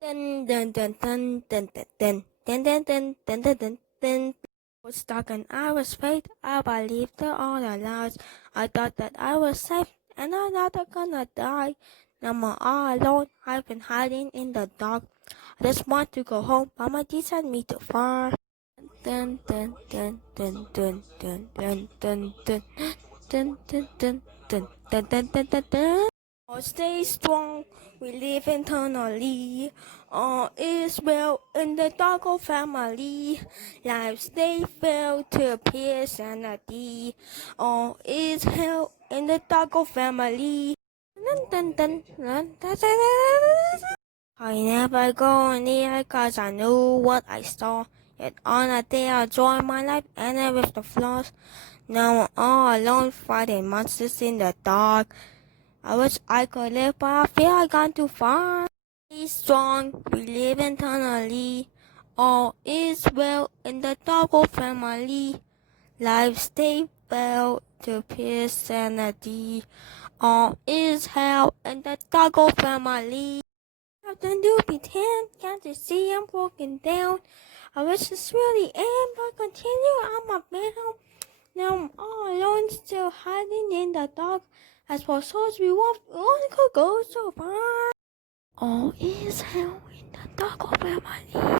Dun dun dun dun dun dun dun dun dun dun dun dun dun. Was stuck and I was afraid. I believed all the lies. I thought that I was safe and I'm not gonna die. Now I'm all alone. I've been hiding in the dark. I just want to go home, but my teeth sent me too far. Dun dun dun dun dun dun dun dun dun dun dun dun dun dun dun dun dun dun. Oh, stay strong, we live eternally. All is well in the Doggo family. Life stay fail to appear sanity. All is hell in the Doggo family. Dun, dun, dun, dun, dun, dun, dun. I never go near cause I knew what I saw. Yet on a day I joined my life and I with the flaws. Now I'm all alone fighting monsters in the dark. I wish I could live, but I feel I gone too far. Be strong, we live eternally. All is well in the Doggo family. Life stay well to peace sanity. All is hell in the Doggo family. Nothing to pretend, can't you see I'm broken down? I wish this really end, but continue on my battle. Now I'm all alone, still hiding in the dark. As for souls we want, we only could go so far. All is hell in the Doggo family.